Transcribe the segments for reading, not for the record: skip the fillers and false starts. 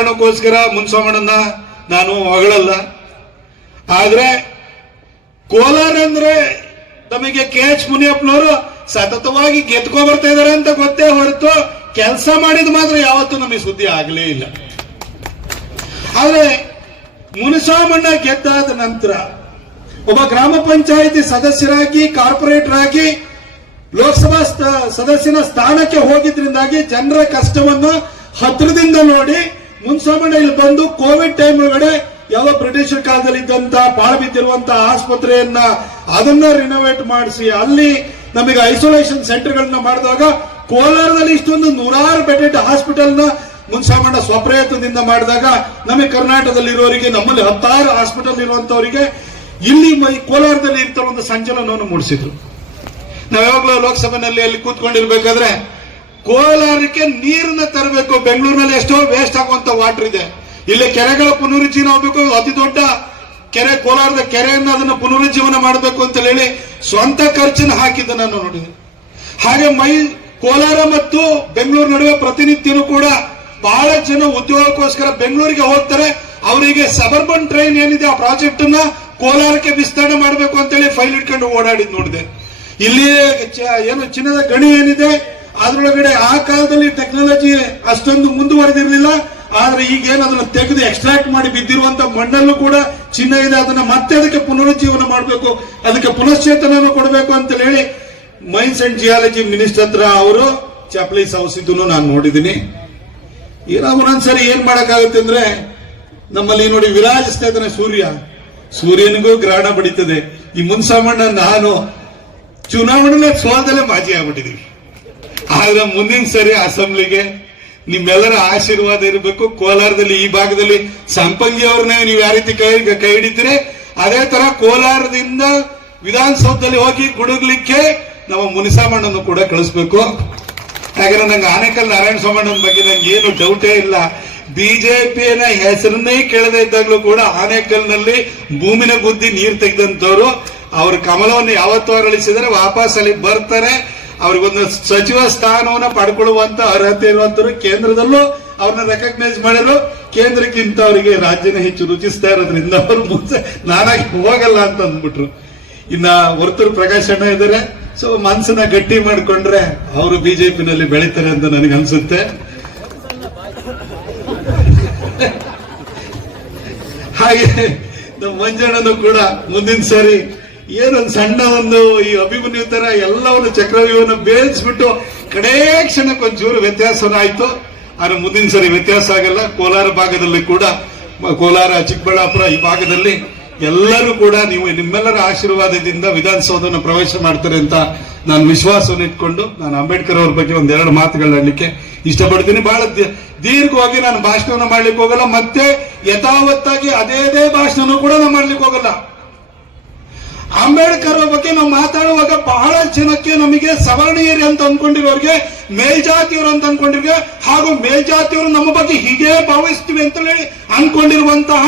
ಕಾರಣಕ್ಕೋಸ್ಕರ ಮುನ್ಸೋಮಣ್ಣನ ನಾನು ಹೊಗಳಲ್ಲ. ಆದ್ರೆ ಕೋಲಾರ ಅಂದ್ರೆ ನಮಗೆ ಕೆ ಎಚ್ ಮುನಿಯಪ್ಪನವರು ಸತತವಾಗಿ ಗೆದ್ಕೊ ಬರ್ತಾ ಇದಾರೆ ಅಂತ ಗೊತ್ತೇ ಹೊರತು ಕೆಲಸ ಮಾಡಿದ ಮಾತ್ರ ಯಾವತ್ತೂ ನಮಗೆ ಸುದ್ದಿ ಆಗಲೇ ಇಲ್ಲ. ಆದ್ರೆ ಮುನಿಸ್ವಾಮಣ್ಣ ಗೆದ್ದಾದ ನಂತರ ಒಬ್ಬ ಗ್ರಾಮ ಪಂಚಾಯಿತಿ ಸದಸ್ಯರಾಗಿ ಕಾರ್ಪೊರೇಟರ್ ಆಗಿ ಲೋಕಸಭಾ ಸದಸ್ಯನ ಸ್ಥಾನಕ್ಕೆ ಹೋಗಿದ್ರಿಂದಾಗಿ ಜನರ ಕಷ್ಟವನ್ನು ಹತ್ತಿರದಿಂದ ನೋಡಿ ಮುನಿಸ್ವಾಮಣ್ಣ ಇಲ್ಲಿ ಬಂದು ಕೋವಿಡ್ ಟೈಮ್ ಒಳಗಡೆ ಯಾವ ಬ್ರಿಟಿಷರ್ ಕಾಲದಲ್ಲಿ ಇದ್ದಂತ ಪಾಳು ಬಿದ್ದಿರುವಂತಹ ಆಸ್ಪತ್ರೆಯನ್ನ ಅದನ್ನ ರಿನೋವೇಟ್ ಮಾಡಿಸಿ ಅಲ್ಲಿ ನಮಗೆ ಐಸೋಲೇಷನ್ ಸೆಂಟರ್ಗಳನ್ನ ಮಾಡಿದಾಗ ಕೋಲಾರದಲ್ಲಿ ಇಷ್ಟೊಂದು 100 ಬೆಡೆಡ್ ಹಾಸ್ಪಿಟಲ್ನ ಮುನಿಸ್ವಾಮಣ್ಣ ಸ್ವಪ್ರಯತ್ನದಿಂದ ಮಾಡಿದಾಗ ನಮಗೆ ಕರ್ನಾಟಕದಲ್ಲಿ ಇರೋರಿಗೆ ನಮ್ಮಲ್ಲಿ 16 ಹಾಸ್ಪಿಟಲ್ ಇರುವಂತವರಿಗೆ ಇಲ್ಲಿ ಕೋಲಾರದಲ್ಲಿ ಇರ್ತಾರ ಒಂದು ಸಂಚಲನವನ್ನು ಮೂಡಿಸಿದ್ರು. ನಾವ್ ಯಾವಾಗಲೂ ಲೋಕಸಭೆಯಲ್ಲಿ ಅಲ್ಲಿ ಕೂತ್ಕೊಂಡಿರ್ಬೇಕಾದ್ರೆ ಕೋಲಾರಕ್ಕೆ ನೀರನ್ನ ತರಬೇಕು, ಬೆಂಗಳೂರಿನಲ್ಲಿ ಎಷ್ಟೋ ವೇಸ್ಟ್ ಆಗುವಂತ ವಾಟರ್ ಇದೆ, ಇಲ್ಲಿ ಕೆರೆಗಳ ಪುನರುಜ್ಜೀವನ ಹೋಗ್ಬೇಕು, ಅತಿ ದೊಡ್ಡ ಕೆರೆ ಕೋಲಾರದ ಕೆರೆಯನ್ನ ಅದನ್ನ ಪುನರುಜ್ಜೀವನ ಮಾಡಬೇಕು ಅಂತ ಹೇಳಿ ಸ್ವಂತ ಖರ್ಚನ್ನು ಹಾಕಿದ್ದ ನಾನು ನೋಡಿದೆ. ಹಾಗೆ ಕೋಲಾರ ಮತ್ತು ಬೆಂಗಳೂರು ನಡುವೆ ಪ್ರತಿನಿತ್ಯನೂ ಕೂಡ ಬಹಳ ಜನ ಉದ್ಯೋಗಕ್ಕೋಸ್ಕರ ಬೆಂಗಳೂರಿಗೆ ಹೋಗ್ತಾರೆ. ಅವರಿಗೆ ಸಬರ್ಬನ್ ಟ್ರೈನ್ ಏನಿದೆ ಆ ಪ್ರಾಜೆಕ್ಟ್ ಅನ್ನ ಕೋಲಾರಕ್ಕೆ ವಿಸ್ತರಣೆ ಮಾಡಬೇಕು ಅಂತೇಳಿ ಫೈಲ್ ಇಟ್ಕೊಂಡು ಓಡಾಡಿದ್ ನೋಡಿದೆ. ಇಲ್ಲಿ ಏನು ಚಿನ್ನದ ಗಣಿ ಏನಿದೆ ಅದ್ರೊಳಗಡೆ ಆ ಕಾಲದಲ್ಲಿ ಟೆಕ್ನಾಲಜಿ ಅಷ್ಟೊಂದು ಮುಂದುವರೆದಿರಲಿಲ್ಲ. ಆದ್ರೆ ಈಗ ಏನು ಅದನ್ನ ತೆಗೆದು ಎಕ್ಸ್ಟ್ರಾಕ್ಟ್ ಮಾಡಿ ಬಿದ್ದಿರುವಂತ ಮಣ್ಣಲ್ಲೂ ಕೂಡ ಚಿನ್ನ ಇದೆ, ಅದನ್ನ ಮತ್ತೆ ಅದಕ್ಕೆ ಪುನರುಜ್ಜೀವನ ಮಾಡಬೇಕು, ಅದಕ್ಕೆ ಪುನಶ್ಚೇತನ ಕೊಡಬೇಕು ಅಂತ ಹೇಳಿ ಮೈನ್ಸ್ ಅಂಡ್ ಜಿಯಾಲಜಿ ಮಿನಿಸ್ಟರ್ ಹತ್ರ ಅವರು ಚಪ್ಪಲಿ ಸವಸಿದ್ದು ನಾನು ನೋಡಿದ್ದೀನಿ. ಒಂದೊಂದ್ಸರಿ ಏನ್ ಮಾಡಕ್ಕಾಗುತ್ತೆ ಅಂದ್ರೆ ನಮ್ಮಲ್ಲಿ ನೋಡಿ ವಿರಾಜಿಸ್ತಾ ಇದ್ದಾನೆ ಸೂರ್ಯನಿಗೂ ಗ್ರಹಣ ಬಡಿತದೆ. ಈ ಮುನಿಸ್ವಾಮಣ್ಣ ನಾನು ಚುನಾವಣೆ ಸೋಲದಲ್ಲೇ ಮಾಜಿ ಆಗ್ಬಿಟ್ಟಿದೀವಿ. ಆದ್ರೆ ಮುಂದಿನ ಸರಿ ಅಸೆಂಬ್ಲಿಗೆ ನಿಮ್ಮೆಲ್ಲರ ಆಶೀರ್ವಾದ ಇರಬೇಕು. ಕೋಲಾರದಲ್ಲಿ ಈ ಭಾಗದಲ್ಲಿ ಸಂಪಂಗಿ ಅವ್ರನ್ನ ನೀವು ಯಾವ ರೀತಿ ಕೈ ಹಿಡಿತೀರಿ ಅದೇ ತರ ಕೋಲಾರದಿಂದ ವಿಧಾನಸೌಧದಲ್ಲಿ ಹೋಗಿ ಗುಡುಗ್ಲಿಕ್ಕೆ ನಮ್ಮ ಮುನಿಸ್ವಾಮಣ್ಣನ್ನು ಕೂಡ ಕಳಿಸ್ಬೇಕು. ಯಾಕಂದ್ರೆ ನಂಗೆ ಆನೇಕಲ್ ನಾರಾಯಣ ಸ್ವಾಮಣ್ಣನ ಬಗ್ಗೆ ನಂಗೆ ಏನು ಡೌಟೇ ಇಲ್ಲ. ಬಿಜೆಪಿಯ ಹೆಸರನ್ನೇ ಕೇಳದೇ ಇದ್ದಾಗಲೂ ಕೂಡ ಆನೇಕಲ್ನಲ್ಲಿ ಭೂಮಿನ ಗುದ್ದಿ ನೀರು ತೆಗೆದಂತವ್ರು ಅವ್ರ ಕಮಲವನ್ನು ಯಾವತ್ತೂ ಅರಳಿಸಿದರೆ ವಾಪಸ್ ಅಲ್ಲಿ ಬರ್ತಾರೆ. ಅವ್ರಿಗೊಂದು ಸಚಿವ ಸ್ಥಾನವನ್ನ ಪಡ್ಕೊಳ್ಳುವಂತ ಅರ್ಹತೆ ಇರುವಂತರು ಕೇಂದ್ರದಲ್ಲೂ ಅವ್ರನ್ನ ರೆಕಗ್ನೈಸ್ ಮಾಡಿದ್ರು. ಕೇಂದ್ರಕ್ಕಿಂತ ಅವರಿಗೆ ರಾಜ್ಯನ ಹೆಚ್ಚು ರುಚಿಸ್ತಾ ಇರೋದ್ರಿಂದ ಅವರು ಮುಂದೆ ನಾನಾಗಿ ಹೋಗಲ್ಲ ಅಂತ ಅಂದ್ಬಿಟ್ರು. ಇನ್ನ ವರ್ತೂರು ಪ್ರಕಾಶ್ ಅಣ್ಣ ಇದ್ದಾರೆ, ಸೊ ಮನಸ್ಸನ್ನ ಗಟ್ಟಿ ಮಾಡ್ಕೊಂಡ್ರೆ ಅವರು ಬಿಜೆಪಿನಲ್ಲಿ ಬೆಳೀತಾರೆ ಅಂತ ನನಗೆ ಅನ್ಸುತ್ತೆ. ಹಾಗೆ ನಮ್ಮ ಮಂಜಣ್ಣನು ಕೂಡ ಮುಂದಿನ ಸಾರಿ ಏನೊಂದು ಸಣ್ಣ ಒಂದು ಈ ಅಭಿಮನ್ಯು ತರ ಎಲ್ಲವನ್ನು ಚಕ್ರವ್ಯೂಹವನ್ನು ಬೇಯಿಸ್ಬಿಟ್ಟು ಕಡೇ ಕ್ಷಣಕ್ಕೆ ಒಂಚೂರು ವ್ಯತ್ಯಾಸನ ಆಯ್ತು. ಆದ್ರೆ ಮುಂದಿನ ಸರಿ ವ್ಯತ್ಯಾಸ ಆಗಲ್ಲ. ಕೋಲಾರ ಭಾಗದಲ್ಲಿ ಕೂಡ ಕೋಲಾರ ಚಿಕ್ಕಬಳ್ಳಾಪುರ ಈ ಭಾಗದಲ್ಲಿ ಎಲ್ಲರೂ ಕೂಡ ನೀವು ನಿಮ್ಮೆಲ್ಲರ ಆಶೀರ್ವಾದದಿಂದ ವಿಧಾನಸೌಧವನ್ನು ಪ್ರವೇಶ ಮಾಡ್ತಾರೆ ಅಂತ ನಾನು ವಿಶ್ವಾಸವನ್ನು ಇಟ್ಕೊಂಡು ನಾನು ಅಂಬೇಡ್ಕರ್ ಅವ್ರ ಬಗ್ಗೆ ಒಂದೆರಡು ಮಾತುಗಳು ಹೇಳಲಿಕ್ಕೆ ಇಷ್ಟಪಡ್ತೀನಿ. ಬಹಳ ದೀರ್ಘವಾಗಿ ನಾನು ಭಾಷಣವನ್ನು ಮಾಡ್ಲಿಕ್ಕೆ ಹೋಗಲ್ಲ, ಮತ್ತೆ ಯಥಾವತ್ತಾಗಿ ಅದೇ ಭಾಷಣ ಕೂಡ ನಾನು ಮಾಡ್ಲಿಕ್ಕೆ ಹೋಗಲ್ಲ. ಅಂಬೇಡ್ಕರ್ ಬಗ್ಗೆ ನಾವು ಮಾತಾಡುವಾಗ ಬಹಳ ಜನಕ್ಕೆ ನಮಗೆ ಸವರ್ಣೀಯರು ಅಂತ ಅನ್ಕೊಂಡಿರೋರಿಗೆ ಮೇಲ್ಜಾತಿಯವರು ಅಂತ ಅನ್ಕೊಂಡಿರೋ ಹಾಗೂ ಮೇಲ್ಜಾತಿಯವರು ನಮ್ಮ ಬಗ್ಗೆ ಹೀಗೆ ಭಾವಿಸ್ತೀವಿ ಅಂತ ಹೇಳಿ ಅನ್ಕೊಂಡಿರುವಂತಹ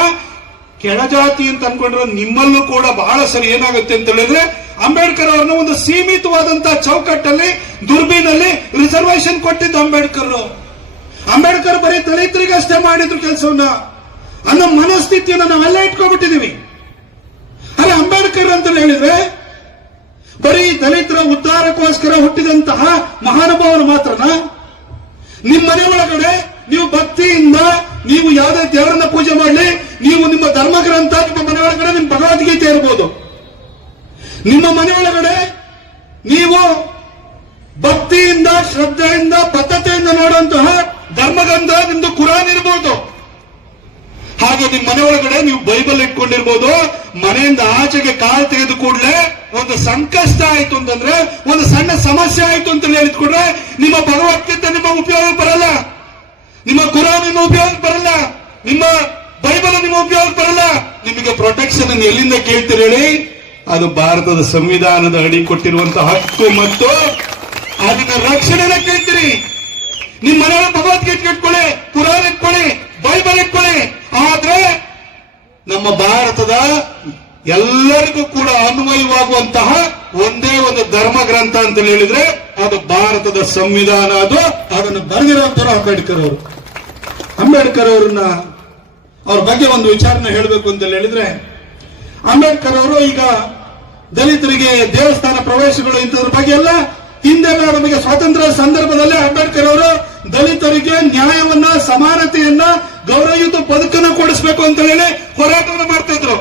ಕೆಳಜಾತಿ ಅಂತ ಅನ್ಕೊಂಡಿರೋ ನಿಮ್ಮಲ್ಲೂ ಕೂಡ ಬಹಳ ಸರಿ ಏನಾಗುತ್ತೆ ಅಂತ ಹೇಳಿದ್ರೆ ಅಂಬೇಡ್ಕರ್ ಅವ್ರನ್ನ ಒಂದು ಸೀಮಿತವಾದಂತಹ ಚೌಕಟ್ಟಲ್ಲಿ ದುರ್ಬೀನಲ್ಲಿ ರಿಸರ್ವೇಶನ್ ಕೊಟ್ಟಿದ್ದು ಅಂಬೇಡ್ಕರ್ ಬರೀ ದಲಿತರಿಗಷ್ಟೇ ಮಾಡಿದ್ರು ಕೆಲಸವನ್ನ ಅನ್ನೋ ಮನಸ್ಥಿತಿಯನ್ನು ನಾವೆಲ್ಲ ಇಟ್ಕೊಂಡ್ಬಿಟ್ಟಿದೀವಿ. ಅರೆ ಅಂಬೇಡ್ಕರ್ ಅಂತ ಹೇಳಿದ್ರೆ ಬರೀ ದಲಿತರ ಉದ್ಧಾರಕ್ಕೋಸ್ಕರ ಹುಟ್ಟಿದಂತಹ ಮಹಾನುಭಾವರು ಮಾತ್ರನ? ನಿಮ್ಮ ಮನೆ ಒಳಗಡೆ ನೀವು ಭಕ್ತಿಯಿಂದ ನೀವು ಯಾವುದೇ ದೇವರನ್ನ ಪೂಜೆ ಮಾಡಲಿ, ನೀವು ನಿಮ್ಮ ಧರ್ಮ ಗ್ರಂಥ ನಿಮ್ಮ ಮನೆ ಒಳಗಡೆ ನಿಮ್ಮ ಭಗವದ್ಗೀತೆ ಇರ್ಬೋದು, ನಿಮ್ಮ ಮನೆ ಒಳಗಡೆ ನೀವು ಭಕ್ತಿಯಿಂದ ಶ್ರದ್ಧೆಯಿಂದ ಬದ್ಧತೆಯಿಂದ ನೋಡುವಂತಹ ಧರ್ಮಗ್ರಂಥ ನಿಮ್ದು ಕುರಾನ್ ಇರ್ಬೋದು. ಹಾಗೆ ನಿಮ್ಮ ಮನೆ ಒಳಗಡೆ ನೀವು ಬೈಬಲ್ ಇಟ್ಕೊಂಡಿರ್ಬೋದು. ಮನೆಯಿಂದ ಆಚೆಗೆ ಕಾಲು ತೆಗೆದು ಕೂಡಲೇ ಒಂದು ಸಂಕಷ್ಟ ಆಯ್ತು ಅಂತಂದ್ರೆ, ಒಂದು ಸಣ್ಣ ಸಮಸ್ಯೆ ಆಯ್ತು ಅಂತ ಹೇಳಿದ್ಕೊಡ್ರೆ ನಿಮ್ಮ ಭಗವದ್ಗೀತೆ ನಿಮ್ಮ ಉಪಯೋಗ ಬರಲ್ಲ, ನಿಮ್ಮ ಕುರಾನ್ ನಿಮ್ಮ ಉಪಯೋಗ ಬರಲ್ಲ, ನಿಮ್ಮ ಬೈಬಲ್ ನಿಮ್ಮ ಉಪಯೋಗ ಬರಲ್ಲ. ನಿಮಗೆ ಪ್ರೊಟೆಕ್ಷನ್ ಎಲ್ಲಿಂದ ಕೇಳ್ತೀರಿ ಹೇಳಿ? ಅದು ಭಾರತದ ಸಂವಿಧಾನದ ಅಡಿ ಕೊಟ್ಟಿರುವಂತಹ ಹಕ್ಕು ಮತ್ತು ಅದನ್ನ ರಕ್ಷಣೆನ ಕೇಳ್ತೀರಿ. ನಿಮ್ಮ ಮನೆಯ ಭಗವದ್ಗೀತೆ ಇಟ್ಕೊಳ್ಳಿ, ಕುರಾನ್ ಇಟ್ಕೊಳ್ಳಿ, ಬೈಬಲ್ ಇಟ್ಕೊಳ್ಳಿ. ಆದ್ರೆ ನಮ್ಮ ಭಾರತದ ಎಲ್ಲರಿಗೂ ಕೂಡ ಅನ್ವಯವಾಗುವಂತಹ ಒಂದೇ ಒಂದು ಧರ್ಮ ಗ್ರಂಥ ಅಂತ ಹೇಳಿದ್ರೆ ಅದು ಭಾರತದ ಸಂವಿಧಾನ. ಅದನ್ನು ಬರೆದಿರುವಂತರು ಅಂಬೇಡ್ಕರ್ ಅವರು. ಅಂಬೇಡ್ಕರ್ ಅವ್ರ ಬಗ್ಗೆ ಒಂದು ವಿಚಾರನ ಹೇಳಬೇಕು ಅಂತ ಹೇಳಿದ್ರೆ, ಅಂಬೇಡ್ಕರ್ ಅವರು ಈಗ ದಲಿತರಿಗೆ ದೇವಸ್ಥಾನ ಪ್ರವೇಶಗಳು ಇಂಥದ್ರ ಬಗ್ಗೆ ಎಲ್ಲ ಹಿಂದೆಲ್ಲ ನಮಗೆ ಸ್ವಾತಂತ್ರ್ಯ ಸಂದರ್ಭದಲ್ಲೇ ಅಂಬೇಡ್ಕರ್ ಅವರು ದಲಿತರಿಗೆ ನ್ಯಾಯವನ್ನ, ಸಮಾನತೆಯನ್ನ, ಗೌರವಯುತ ಬದುಕನ್ನು ಕೊಡಿಸಬೇಕು ಅಂತ ಹೇಳಿ ಹೋರಾಟವನ್ನು ಮಾಡ್ತಾ ಇದ್ರು.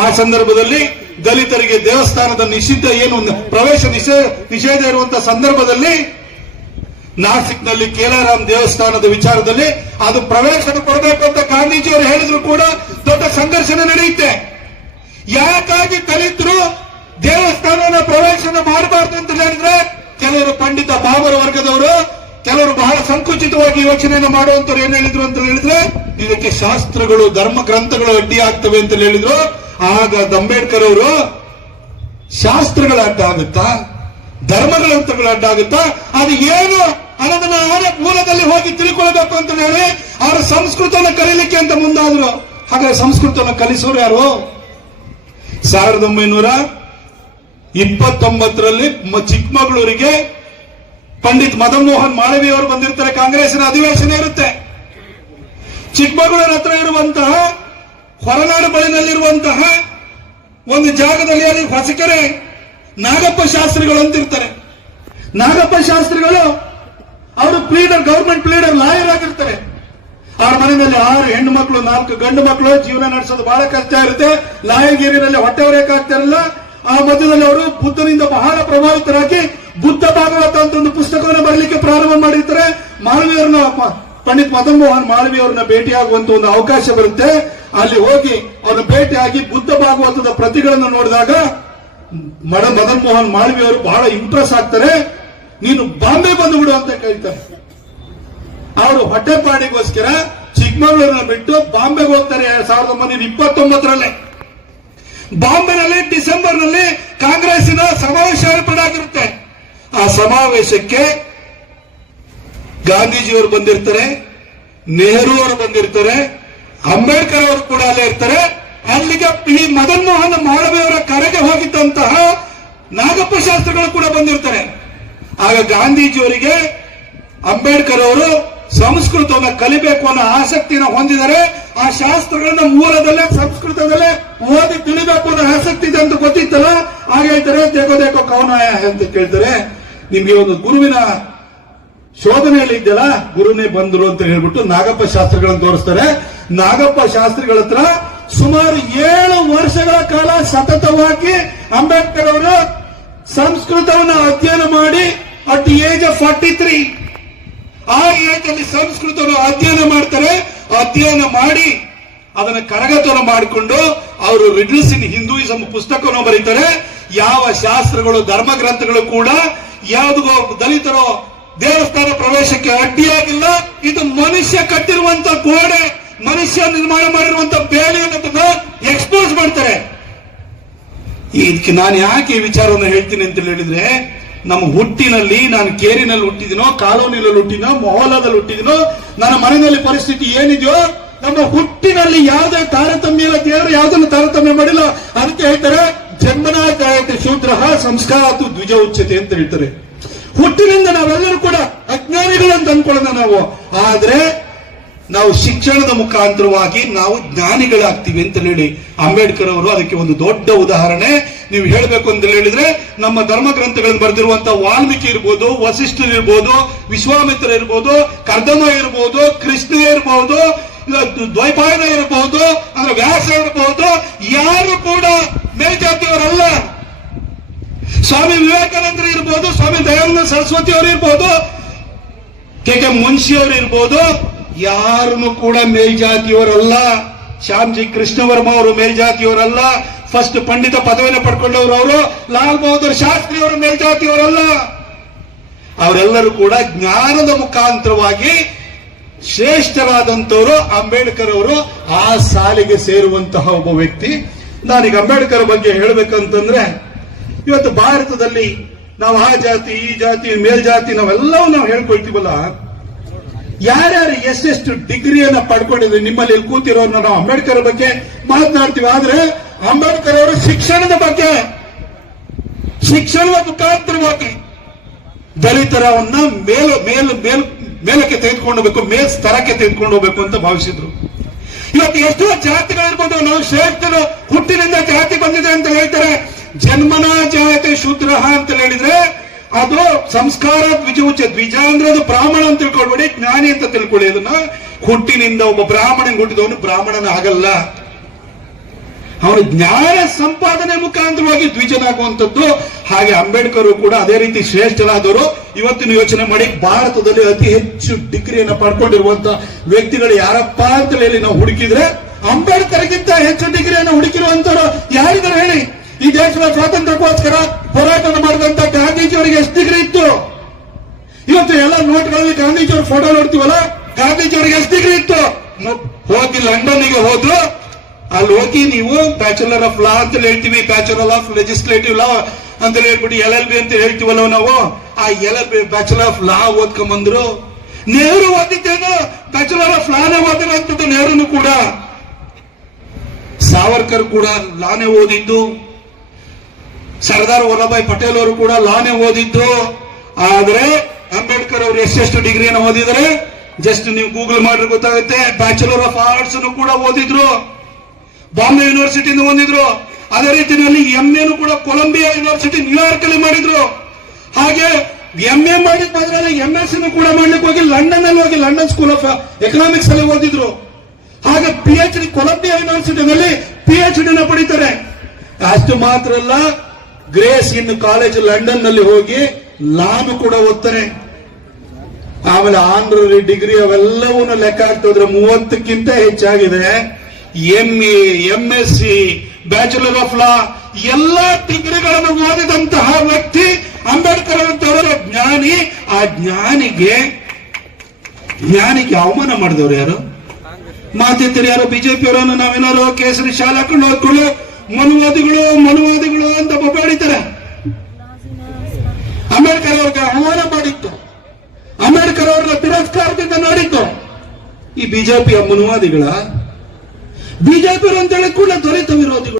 ಆ ಸಂದರ್ಭದಲ್ಲಿ ದಲಿತರಿಗೆ ದೇವಸ್ಥಾನದ ನಿಷಿದ್ಧ ಪ್ರವೇಶ ನಿಷೇಧ ಇರುವಂತಹ ಸಂದರ್ಭದಲ್ಲಿ ನಾಸಿಕ್ನಲ್ಲಿ ಕೇಲಾರಾಮ್ ದೇವಸ್ಥಾನದ ವಿಚಾರದಲ್ಲಿ ಅದು ಪ್ರವೇಶ ಕೊಡಬೇಕು ಅಂತ ಗಾಂಧೀಜಿಯವರು ಹೇಳಿದ್ರು ಕೂಡ ದೊಡ್ಡ ಸಂಘರ್ಷಣೆ ನಡೆಯುತ್ತೆ. ಯಾಕಾಗಿ ದಲಿತರು ದೇವಸ್ಥಾನದ ಪ್ರವೇಶನ ಮಾಡಬಾರ್ದು ಅಂತ ಹೇಳಿದ್ರೆ, ಕೆಲವರು ಪಂಡಿತ ಬಾಬರ ವರ್ಗದವರು, ಕೆಲವರು ಬಹಳ ಸಂಕುಚಿತವಾಗಿ ಯೋಚನೆಯನ್ನು ಮಾಡುವಂತವ್ರು ಏನ್ ಹೇಳಿದ್ರು ಅಂತ ಹೇಳಿದ್ರೆ, ಇದಕ್ಕೆ ಶಾಸ್ತ್ರಗಳು, ಧರ್ಮ ಗ್ರಂಥಗಳು ಅಡ್ಡಿ ಆಗ್ತವೆ ಅಂತ ಹೇಳಿದ್ರು. ಆಗ ಅಂಬೇಡ್ಕರ್ ಅವರು ಶಾಸ್ತ್ರಗಳ ಅಡ್ಡ ಆಗುತ್ತಾ, ಧರ್ಮ ಗ್ರಂಥಗಳ ಅಡ್ಡ ಆಗುತ್ತಾ, ಅದು ಏನು ಅನ್ನೋದನ್ನ ಅವರ ಮೂಲದಲ್ಲಿ ಹೋಗಿ ತಿಳ್ಕೊಳ್ಬೇಕು ಅಂತ ಹೇಳಿ ಅವರ ಸಂಸ್ಕೃತವನ್ನು ಕಲೀಲಿಕ್ಕೆ ಅಂತ ಮುಂದಾದ್ರು. ಹಾಗಾದ್ರೆ ಸಂಸ್ಕೃತವನ್ನು ಕಲಿಸೋರು ಯಾರು? 1929ರಲ್ಲಿ ಚಿಕ್ಕಮಗಳೂರಿಗೆ ಪಂಡಿತ್ ಮದನ್ ಮೋಹನ್ ಮಾಳವೀಯ ಅವರು ಬಂದಿರ್ತಾರೆ. ಕಾಂಗ್ರೆಸ್ಸಿನ ಅಧಿವೇಶನ ಇರುತ್ತೆ. ಚಿಕ್ಕಮಗಳೂರ ಹತ್ರ ಇರುವಂತಹ ಹೊರನಾಡು ಬಳಿನಲ್ಲಿರುವಂತಹ ಒಂದು ಜಾಗದಲ್ಲಿ ಅಲ್ಲಿ ಹೊಸಕೆರೆ ನಾಗಪ್ಪ ಶಾಸ್ತ್ರಿಗಳು ಅಂತಿರ್ತಾರೆ. ನಾಗಪ್ಪ ಶಾಸ್ತ್ರಿಗಳು ಅವರು ಪ್ಲೀಡರ್, ಗವರ್ಮೆಂಟ್ ಪ್ಲೀಡರ್, ಲಾಯರ್ ಆಗಿರ್ತಾರೆ. ಅವ್ರ ಮನೆಯಲ್ಲಿ 6 ಹೆಣ್ಣು ಮಕ್ಕಳು, 4 ಗಂಡು ಮಕ್ಕಳು. ಜೀವನ ನಡೆಸೋದು ಬಹಳ ಕಷ್ಟ ಇರುತ್ತೆ. ಲಾಯಗಿರಿನಲ್ಲಿ ಹೊಟ್ಟೆ ಹೊರೆಯಕ್ಕಾಗ್ತಿರಲ್ಲ. ಆ ಮಧ್ಯದಲ್ಲಿ ಅವರು ಬುದ್ಧನಿಂದ ಬಹಳ ಪ್ರಭಾವಿತರಾಗಿ ಬುದ್ಧ ಭಾಗವತ ಅಂತ ಒಂದು ಪುಸ್ತಕವನ್ನು ಬರಲಿಕ್ಕೆ ಪ್ರಾರಂಭ ಮಾಡಿರ್ತಾರೆ. ಮಾಳವೀಯವ್ರನ್ನ, ಪಂಡಿತ್ ಮದನ್ ಮೋಹನ್ ಮಾಳವೀಯವ್ರನ್ನ ಭೇಟಿಯಾಗುವಂತ ಒಂದು ಅವಕಾಶ ಬರುತ್ತೆ. ಅಲ್ಲಿ ಹೋಗಿ ಅವ್ರನ್ನ ಭೇಟಿಯಾಗಿ ಬುದ್ಧ ಭಾಗವತದ ಪ್ರತಿಗಳನ್ನು ನೋಡಿದಾಗ ಮದನ್ ಮೋಹನ್ ಮಾಳವೀಯವರು ಬಹಳ ಇಂಪ್ರೆಸ್ ಆಗ್ತಾರೆ. ನೀನು ಬಾಂಬೆ ಬಂದು ಬಿಡು ಅಂತ ಕೇಳ್ತಾರೆ. ಅವರು ಹೊಟ್ಟೆಪಾಡಿಗೋಸ್ಕರ ಚಿಕ್ಕಮಗಳೂರನ್ನ ಬಿಟ್ಟು ಬಾಂಬೆಗೆ ಹೋಗ್ತಾರೆ. 1929ರಲ್ಲಿ ಬಾಂಬೆನಲ್ಲಿ ಡಿಸೆಂಬರ್ನಲ್ಲಿ ಕಾಂಗ್ರೆಸ್ಸಿನ ಸಮಾವೇಶ ಏರ್ಪಾಡಾಗಿರುತ್ತೆ. ಆ ಸಮಾವೇಶಕ್ಕೆ ಗಾಂಧೀಜಿಯವರು ಬಂದಿರ್ತಾರೆ, ನೆಹರು ಅವರು ಬಂದಿರ್ತಾರೆ, ಅಂಬೇಡ್ಕರ್ ಅವರು ಕೂಡ ಅಲ್ಲೇ ಇರ್ತಾರೆ. ಅಲ್ಲಿಗೆ ಈ ಮದನ್ ಮೋಹನ್ ಮಾಳವೀಯವರ ಕರೆಗೆ ಹೋಗಿದ್ದಂತಹ ನಾಗಪ್ಪ ಶಾಸ್ತ್ರಿಗಳು ಕೂಡ ಬಂದಿರ್ತಾರೆ. ಆಗ ಗಾಂಧೀಜಿಯವರಿಗೆ ಅಂಬೇಡ್ಕರ್ ಅವರು ಸಂಸ್ಕೃತವನ್ನು ಕಲಿಬೇಕು ಅನ್ನೋ ಆಸಕ್ತಿಯನ್ನು ಹೊಂದಿದ್ದಾರೆ. ಆ ಶಾಸ್ತ್ರಗಳನ್ನ ಮೂಲದಲ್ಲೇ ಸಂಸ್ಕೃತದಲ್ಲೇ ಓದಿ ತಿಳಿಬೇಕು ಅನ್ನೋ ಆಸಕ್ತಿ ಇದೆ ಅಂತ ಗೊತ್ತಿತ್ತಲ್ಲ. ಆಗ ಹೇಳ್ತಾರೆ, ದೇಖೋ ಕವನಾಯ ಅಂತ ಕೇಳ್ತಾರೆ, ನಿಮ್ಗೆ ಒಂದು ಗುರುವಿನ ಶೋಧನೆಯಲ್ಲಿ ಇದೆಯಲ್ಲ, ಗುರುನೇ ಬಂದ್ರು ಅಂತ ಹೇಳ್ಬಿಟ್ಟು ನಾಗಪ್ಪ ಶಾಸ್ತ್ರಿಗಳನ್ನು ತೋರಿಸ್ತಾರೆ. ನಾಗಪ್ಪ ಶಾಸ್ತ್ರಿಗಳ ಹತ್ರ ಸುಮಾರು 7 ವರ್ಷಗಳ ಕಾಲ ಸತತವಾಗಿ ಅಂಬೇಡ್ಕರ್ ಅವರು ಸಂಸ್ಕೃತವನ್ನು ಅಧ್ಯಯನ ಮಾಡಿ ಅಟ್ ದಿ ಏಜ್ ಆಫ್ 43 ಆ ಏಜ್ ಅಲ್ಲಿ ಸಂಸ್ಕೃತವನ್ನು ಅಧ್ಯಯನ ಮಾಡ್ತಾರೆ. ಅಧ್ಯಯನ ಮಾಡಿ ಅದನ್ನು ಕರಗತವನ್ನು ಮಾಡಿಕೊಂಡು ಅವರು ರಿಡ್ಲ್ಸ್ ಇನ್ ಹಿಂದೂಯಿಸಂ ಪುಸ್ತಕವನ್ನು ಬರೀತಾರೆ. ಯಾವ ಶಾಸ್ತ್ರಗಳು, ಧರ್ಮ ಗ್ರಂಥಗಳು ಕೂಡ ಯಾವುದೋ ದಲಿತರು ದೇವಸ್ಥಾನ ಪ್ರವೇಶಕ್ಕೆ ಅಡ್ಡಿಯಾಗಿಲ್ಲ. ಇದು ಮನುಷ್ಯ ಕಟ್ಟಿರುವಂತ ಗೋಡೆ, ಮನುಷ್ಯ ನಿರ್ಮಾಣ ಮಾಡಿರುವಂತ ಬೇಲಿಯನ್ನು ಎಕ್ಸ್ಪೋಸ್ ಮಾಡ್ತಾರೆ. ಇದಕ್ಕೆ ನಾನು ಯಾಕೆ ಈ ವಿಚಾರವನ್ನು ಹೇಳ್ತೀನಿ ಅಂತ ಹೇಳಿದ್ರೆ, ನಮ್ಮ ಹುಟ್ಟಿನಲ್ಲಿ, ನಾನು ಕೇರಿನಲ್ಲಿ ಹುಟ್ಟಿದಿನೋ, ಕಾಲೋನಿಯಲ್ಲಿ ಹುಟ್ಟಿನೋ, ಮೊಹಲಾದಲ್ಲಿ ಹುಟ್ಟಿದಿನೋ, ನನ್ನ ಮನೆಯಲ್ಲಿ ಪರಿಸ್ಥಿತಿ ಏನಿದೆಯೋ, ನಮ್ಮ ಹುಟ್ಟಿನಲ್ಲಿ ಯಾವುದೇ ತಾರತಮ್ಯ ಇಲ್ಲ. ದೇವರು ಯಾವುದನ್ನು ತಾರತಮ್ಯ ಮಾಡಿಲ್ಲ. ಅದಕ್ಕೆ ಹೇಳ್ತಾರೆ, ಜನ್ಮನಾ ಜಾಯತೆ ಶೂದ್ರ ಸಂಸ್ಕಾರತು ದ್ವಿಜ ಉಚ್ಯತೆ ಅಂತ ಹೇಳ್ತಾರೆ. ಹುಟ್ಟಿನಿಂದ ನಾವೆಲ್ಲರೂ ಕೂಡ ಅಜ್ಞಾನಿಗಳು ಅಂತ ಅನ್ಕೊಳ್ಳೋಣ ನಾವು. ಆದ್ರೆ ನಾವು ಶಿಕ್ಷಣದ ಮುಖಾಂತರವಾಗಿ ನಾವು ಜ್ಞಾನಿಗಳಾಗ್ತೀವಿ ಅಂತ ಹೇಳಿ ಅಂಬೇಡ್ಕರ್ ಅವರು ಅದಕ್ಕೆ ಒಂದು ದೊಡ್ಡ ಉದಾಹರಣೆ. ನೀವು ಹೇಳಬೇಕು ಅಂತ ಹೇಳಿದ್ರೆ, ನಮ್ಮ ಧರ್ಮ ಗ್ರಂಥಗಳನ್ನು ಬರೆದಿರುವಂತಹ ವಾಲ್ಮೀಕಿ ಇರ್ಬೋದು, ವಸಿಷ್ಠರು ಇರ್ಬೋದು, ವಿಶ್ವಾಮಿತ್ರ ಇರ್ಬೋದು, ಕರ್ದಮ ಇರ್ಬೋದು, ಕೃಷ್ಣ ಇರ್ಬೋದು, ದ್ವೈಪಾಯನ ಇರಬಹುದು, ಅಂದ್ರೆ ವ್ಯಾಸ ಇರಬಹುದು, ಯಾರು ಕೂಡ ಮೇಲ್ಜಾತಿಯವರಲ್ಲ. ಸ್ವಾಮಿ ವಿವೇಕಾನಂದರು ಇರ್ಬೋದು, ಸ್ವಾಮಿ ದಯಾನಂದ ಸರಸ್ವತಿ ಅವರು ಇರ್ಬೋದು, ಕೆ ಮುನ್ಷಿ ಅವರು ಇರ್ಬೋದು, ಯಾರನ್ನು ಕೂಡ ಮೇಲ್ಜಾತಿಯವರಲ್ಲ. ಶ್ಯಾಮ್ಜಿ ಕೃಷ್ಣ ವರ್ಮ ಅವರು ಮೇಲ್ಜಾತಿಯವರಲ್ಲ. ಫಸ್ಟ್ ಪಂಡಿತ ಪದವಿಯನ್ನು ಪಡ್ಕೊಂಡವರು ಅವರು. ಲಾಲ್ ಬಹದ್ದೂರ್ ಶಾಸ್ತ್ರಿ ಅವರು ಮೇಲ್ಜಾತಿಯವರಲ್ಲ. ಅವರೆಲ್ಲರೂ ಕೂಡ ಜ್ಞಾನದ ಮುಖಾಂತರವಾಗಿ ಶ್ರೇಷ್ಠರಾದಂತವರು. ಅಂಬೇಡ್ಕರ್ ಅವರು ಆ ಸಾಲಿಗೆ ಸೇರುವಂತಹ ಒಬ್ಬ ವ್ಯಕ್ತಿ. ನಾನೀಗ ಅಂಬೇಡ್ಕರ್ ಬಗ್ಗೆ ಹೇಳಬೇಕಂತಂದ್ರೆ, ಇವತ್ತು ಭಾರತದಲ್ಲಿ ನಾವು ಆ ಜಾತಿ, ಈ ಜಾತಿ, ಮೇಲ್ಜಾತಿ ನಾವೆಲ್ಲವೂ ನಾವು ಹೇಳ್ಕೊಳ್ತೀವಲ್ಲ, ಯಾರ್ಯಾರು ಎಷ್ಟೆಷ್ಟು ಡಿಗ್ರಿಯನ್ನ ಪಡ್ಕೊಂಡಿದ್ವಿ ನಿಮ್ಮಲ್ಲಿ ಕೂತಿರೋರ್ನ ನಾವು ಅಂಬೇಡ್ಕರ್ ಬಗ್ಗೆ ಮಾತನಾಡ್ತೀವಿ. ಆದ್ರೆ ಅಂಬೇಡ್ಕರ್ ಅವರು ಶಿಕ್ಷಣದ ಬಗ್ಗೆ, ಶಿಕ್ಷಣದ ಮುಖಾಂತರವಾಗಿ ದಲಿತರವನ್ನ ಮೇಲಕ್ಕೆ ತೆಗೆದುಕೊಂಡು ಹೋಗ್ಬೇಕು, ಮೇಲ್ ಸ್ತರಕ್ಕೆ ತೆಗೆದುಕೊಂಡು ಹೋಗ್ಬೇಕು ಅಂತ ಭಾವಿಸಿದ್ರು. ಇವತ್ತು ಎಷ್ಟೋ ಜಾತಿಗಳಿರ್ಬೋದು, ನಾವು ಶ್ರೇಷ್ಠರು, ಹುಟ್ಟಿನಿಂದ ಜಾತಿ ಬಂದಿದೆ ಅಂತ ಹೇಳ್ತಾರೆ. ಜನ್ಮನ ಜಾಯತೆ ಶೂದ್ರ ಅಂತ ಹೇಳಿದ್ರೆ ಅದು ಸಂಸ್ಕಾರ ದ್ವಿಜ ಅಂದ್ರೆ ಅದು ಬ್ರಾಹ್ಮಣ ಅಂತ ತಿಳ್ಕೊಳ್ಬೇಡಿ, ಜ್ಞಾನಿ ಅಂತ ತಿಳ್ಕೊಳ್ಳಿ. ಅದನ್ನ ಹುಟ್ಟಿನಿಂದ ಒಬ್ಬ ಬ್ರಾಹ್ಮಣ ಹುಟ್ಟಿದವನು ಬ್ರಾಹ್ಮಣನ ಆಗಲ್ಲ. ಅವನು ಜ್ಞಾನ ಸಂಪಾದನೆ ಮುಖಾಂತರವಾಗಿ ದ್ವಿಜನಾಗುವಂಥದ್ದು. ಹಾಗೆ ಅಂಬೇಡ್ಕರ್ ಕೂಡ ಅದೇ ರೀತಿ ಶ್ರೇಷ್ಠರಾದವರು. ಇವತ್ತಿನ ಯೋಚನೆ ಮಾಡಿ, ಭಾರತದಲ್ಲಿ ಅತಿ ಹೆಚ್ಚು ಡಿಗ್ರಿಯನ್ನು ಪಡ್ಕೊಂಡಿರುವಂತ ವ್ಯಕ್ತಿಗಳು ಯಾರಪ್ಪ ಅಂತ ಹೇಳಿ ನಾವು ಹುಡುಕಿದ್ರೆ ಅಂಬೇಡ್ಕರ್ಗಿಂತ ಹೆಚ್ಚು ಡಿಗ್ರಿಯನ್ನು ಹುಡುಕಿರುವಂತವ್ರು ಯಾರಿದ್ದಾರೆ ಹೇಳಿ? ಈ ದೇಶದ ಸ್ವಾತಂತ್ರ್ಯಕ್ಕೋಸ್ಕರ ಹೋರಾಟವನ್ನು ಮಾಡಿದಂತ ಗಾಂಧೀಜಿಯವರಿಗೆ ಎಷ್ಟು ಡಿಗ್ರಿ ಇತ್ತು? ಇವತ್ತು ಎಲ್ಲ ನೋಟ್ಗಳಲ್ಲಿ ಗಾಂಧೀಜಿಯವ್ರ ಫೋಟೋ ನೋಡ್ತೀವಲ್ಲ, ಗಾಂಧೀಜಿಯವರಿಗೆ ಎಷ್ಟು ಡಿಗ್ರಿ ಇತ್ತು? ಹೋಗಿ ಲಂಡನ್ಗೆ ಹೋದ್ರು. ಅಲ್ಲಿ ಹೋಗಿ ನೀವು ಬ್ಯಾಚುಲರ್ ಆಫ್ ಲಾ ಅಂತ ಹೇಳ್ತೀವಿ, ಬ್ಯಾಚುಲರ್ ಆಫ್ ಲೆಜಿಸ್ಲೇಟಿವ್ ಲಾ ಅಂತ ಹೇಳ್ಬಿಟ್ಟು LLB ಅಂತ ಹೇಳ್ತೀವಲ್ಲ ನಾವು. ಆ LLB ಬ್ಯಾಚುಲರ್ ಆಫ್ ಲಾ ಓದ್ಕೊಂಡ್ಬಂದ್ರು. ನೆಹರು ಓದಿದ್ದೇನು ಬ್ಯಾಚುಲರ್ ಆಫ್ ಲಾನೇ ಓದಿರುವಂತದ್ದು. ನೆಹರುನು ಕೂಡ, ಸಾವರ್ಕರ್ ಕೂಡ ಲಾನೇ ಓದಿದ್ದು, ಸರ್ದಾರ್ ವಲ್ಲಭಾಯ್ ಪಟೇಲ್ ಅವರು ಕೂಡ ಲಾನೇ ಓದಿದ್ದು. ಆದ್ರೆ ಅಂಬೇಡ್ಕರ್ ಅವರು ಎಷ್ಟೆಷ್ಟು ಡಿಗ್ರಿಯನ್ನು ಓದಿದರೆ ಜಸ್ಟ್ ನೀವು ಗೂಗಲ್ ಮಾಡಿದ್ರೆ ಗೊತ್ತಾಗುತ್ತೆ. ಬ್ಯಾಚುಲರ್ ಆಫ್ ಆರ್ಟ್ಸ್ ಕೂಡ ಓದಿದ್ರು, ಬಾಂಬೆ ಯೂನಿವರ್ಸಿಟಿಯಿಂದ ಓದಿದ್ರು. ಅದೇ ರೀತಿಯಲ್ಲಿ MA ಕೂಡ ಕೊಲಂಬಿಯಾ ಯೂನಿವರ್ಸಿಟಿ ನ್ಯೂಯಾರ್ಕ್ ಅಲ್ಲಿ ಮಾಡಿದ್ರು. ಹಾಗೆ MA ಮಾಡಿದ ಮಾತ್ರ MSc ಕೂಡ ಮಾಡ್ಲಿಕ್ಕೆ ಹೋಗಿ ಲಂಡನ್ ಅಲ್ಲಿ ಹೋಗಿ ಲಂಡನ್ ಸ್ಕೂಲ್ ಆಫ್ ಎಕನಾಮಿಕ್ಸ್ ಅಲ್ಲಿ ಓದಿದ್ರು. ಹಾಗೆ PhD ಕೊಲಂಬಿಯಾ ಯೂನಿವರ್ಸಿಟಿನಲ್ಲಿ PhD ಪಡಿತಾರೆ. ಅಷ್ಟು ಮಾತ್ರ ಅಲ್ಲ, ಗ್ರೇಸ್ ಇನ್ ಕಾಲೇಜ್ ಲಂಡನ್ ನಲ್ಲಿ ಹೋಗಿ ಲಾನು ಕೂಡ ಓದ್ತಾರೆ. ಆಮೇಲೆ ಆನರರಿ ಡಿಗ್ರಿ ಅವೆಲ್ಲವನ್ನ ಲೆಕ್ಕ ಹಾಕ್ತಿದ್ರೆ 30ಕ್ಕಿಂತ ಹೆಚ್ಚಾಗಿದೆ. MA, MSc, ಬ್ಯಾಚುಲರ್ ಆಫ್ ಲಾ ಎಲ್ಲ ಡಿಗ್ರಿಗಳನ್ನು ಓದಿದಂತಹ ವ್ಯಕ್ತಿ ಅಂಬೇಡ್ಕರ್ ಅಂತವರ ಜ್ಞಾನಿ. ಆ ಜ್ಞಾನಿಗೆ ಅವಮಾನ ಮಾಡಿದವರು ಯಾರು? ಮಾತಿರ್ತಾರೆ ಯಾರು? ಬಿಜೆಪಿಯವರನ್ನು ನಾವೇನಾರು ಕೇಸರಿ ಶಾಲೆ ಹಾಕೊಂಡು ಹೋಗ್ಕೊಳ್ಳು ಮನುವಾದಿಗಳು ಅಂತ ಬೊಬ್ಬಾಡಿತಾರೆ. ಅಂಬೇಡ್ಕರ್ ಅವ್ರಿಗೆ ಅವಮಾನ ಮಾಡಿತ್ತು, ಅಂಬೇಡ್ಕರ್ ಅವರ ತಿರಸ್ಕಾರದಿಂದ ನೋಡಿತ್ತು. ಈ ಬಿಜೆಪಿಯ ಮನುವಾದಿಗಳ ಬಿಜೆಪಿ ಅಂತ ಹೇಳಿ ಕೂಡ ದೊರೆತ ವಿರೋಧಿಗಳು.